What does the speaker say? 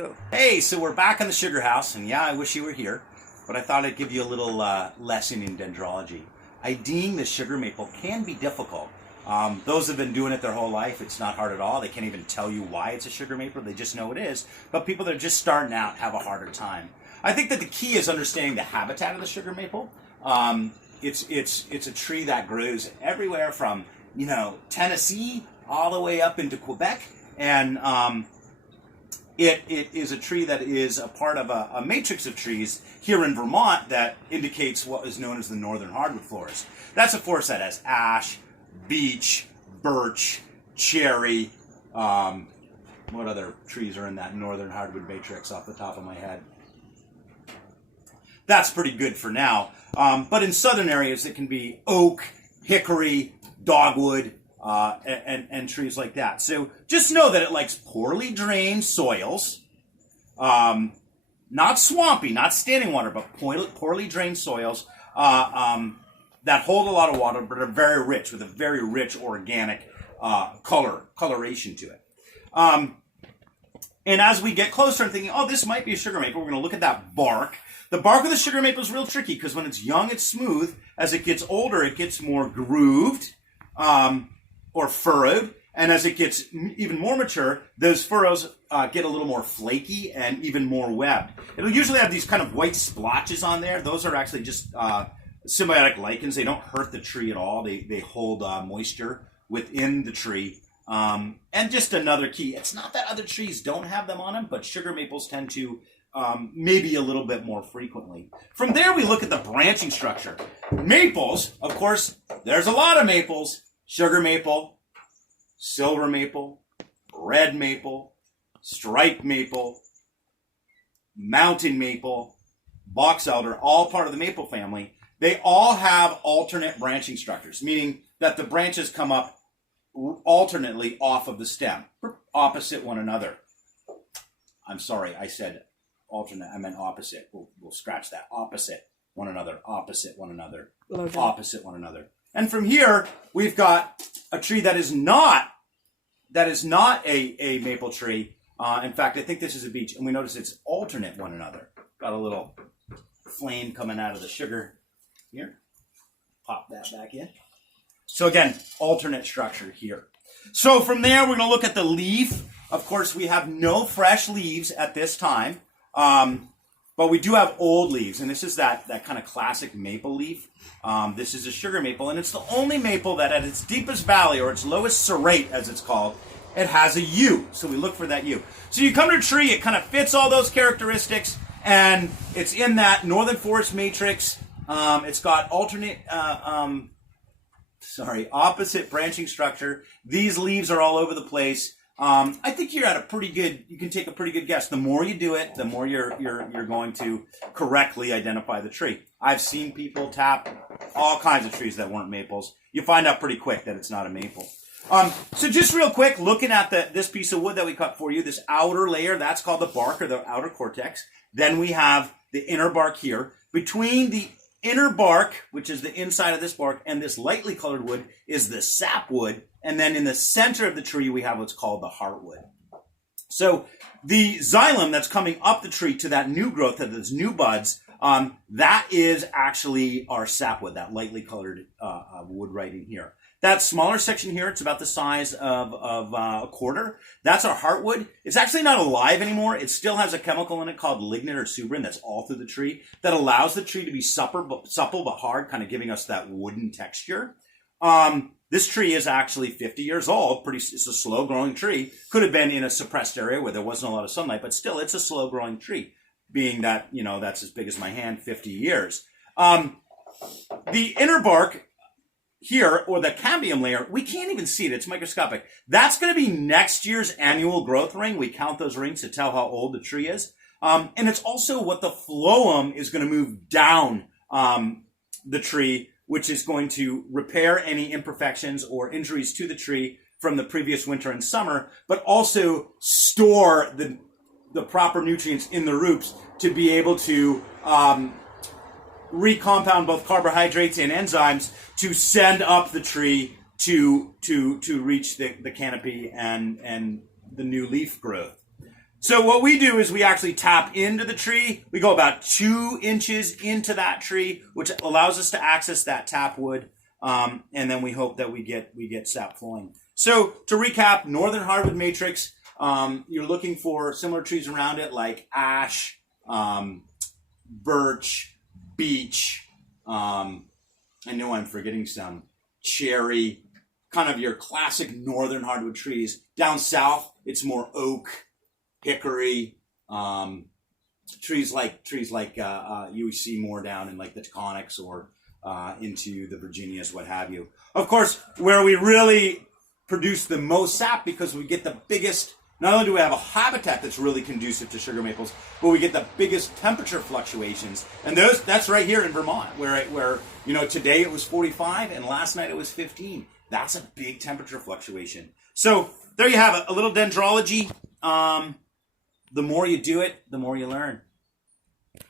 Go. Hey, so we're back in the sugar house, and yeah, I wish you were here, but I thought I'd give you a little lesson in dendrology. IDing the sugar maple can be difficult. Those who have been doing it their whole life, it's not hard at all. They can't even tell you why it's a sugar maple. They just know it is. But people that are just starting out have a harder time. I think that the key is understanding the habitat of the sugar maple. It's a tree that grows everywhere from, Tennessee all the way up into Quebec, and it is a tree that is a part of a matrix of trees here in Vermont that indicates what is known as the northern hardwood forest. That's a forest that has ash, beech, birch, cherry. What other trees are in that northern hardwood matrix off the top of my head? That's pretty good for now. But in southern areas, it can be oak, hickory, dogwood, and trees like that. So just know that it likes poorly drained soils, not swampy, not standing water, but poorly drained soils that hold a lot of water but are very rich, with a very rich organic coloration to it. And as we get closer, I'm thinking, this might be a sugar maple. We're going to look at that bark. The bark of the sugar maple is real tricky because when it's young, it's smooth. As it gets older, it gets more grooved or furrowed. And as it gets even more mature, those furrows get a little more flaky and even more webbed. It'll usually have these kind of white splotches on there. Those are actually just symbiotic lichens. They don't hurt the tree at all. They hold moisture within the tree. And just another key, it's not that other trees don't have them on them, but sugar maples tend to maybe a little bit more frequently. From there, we look at the branching structure. Maples, of course, there's a lot of maples. Sugar maple, silver maple, red maple, striped maple, mountain maple, box elder, all part of the maple family. They all have alternate branching structures, meaning that the branches come up alternately off of the stem, opposite one another. I'm sorry, I said alternate, I meant opposite. We'll scratch that. Opposite one another, opposite one another, opposite one another. And from here, we've got a tree that is not a maple tree. In fact, I think this is a beech, and we notice it's alternate one another. Got a little flame coming out of the sugar here. Pop that back in. So again, alternate structure here. So from there, we're going to look at the leaf. Of course, we have no fresh leaves at this time, but we do have old leaves, and this is that kind of classic maple leaf. This is a sugar maple, and it's the only maple that at its deepest valley, or its lowest serrate, as it's called, it has a U. So we look for that U. So you come to a tree, it kind of fits all those characteristics, and it's in that northern forest matrix. It's got opposite branching structure. These leaves are all over the place. I think you're at you can take a pretty good guess. The more you do it, the more you're going to correctly identify the tree. I've seen people tap all kinds of trees that weren't maples. You find out pretty quick that it's not a maple. So just real quick, looking at this piece of wood that we cut for you, this outer layer, that's called the bark or the outer cortex. Then we have the inner bark here. Between the inner bark, which is the inside of this bark, and this lightly colored wood is the sapwood. And then in the center of the tree, we have what's called the heartwood. So the xylem that's coming up the tree to that new growth, to those new buds, that is actually our sapwood, that lightly colored wood right in here. That smaller section here, it's about the size of a quarter. That's our heartwood. It's actually not alive anymore. It still has a chemical in it called lignin or suberin that's all through the tree that allows the tree to be supple but hard, kind of giving us that wooden texture. This tree is actually 50 years old. It's a slow-growing tree. Could have been in a suppressed area where there wasn't a lot of sunlight, but still, it's a slow-growing tree, being that, that's as big as my hand, 50 years. The inner bark here, or the cambium layer, we can't even see it. It's microscopic. That's going to be next year's annual growth ring. We count those rings to tell how old the tree is. And it's also what the phloem is going to move down the tree, which is going to repair any imperfections or injuries to the tree from the previous winter and summer, but also store the proper nutrients in the roots to be able to recompound both carbohydrates and enzymes to send up the tree to reach the canopy and the new leaf growth. So what we do is we actually tap into the tree. We go about 2 inches into that tree, which allows us to access that tap wood. And then we hope that we get sap flowing. So to recap, northern hardwood matrix, you're looking for similar trees around it like ash, birch, beech. I know I'm forgetting some. Cherry, kind of your classic northern hardwood trees. Down south, it's more oak, hickory, trees like you see more down in like the Taconics or into the Virginias, what have you. Of course, where we really produce the most sap because we get the biggest. Not only do we have a habitat that's really conducive to sugar maples, but we get the biggest temperature fluctuations. And that's right here in Vermont, where today it was 45 and last night it was 15. That's a big temperature fluctuation. So there you have it, a little dendrology. The more you do it, the more you learn.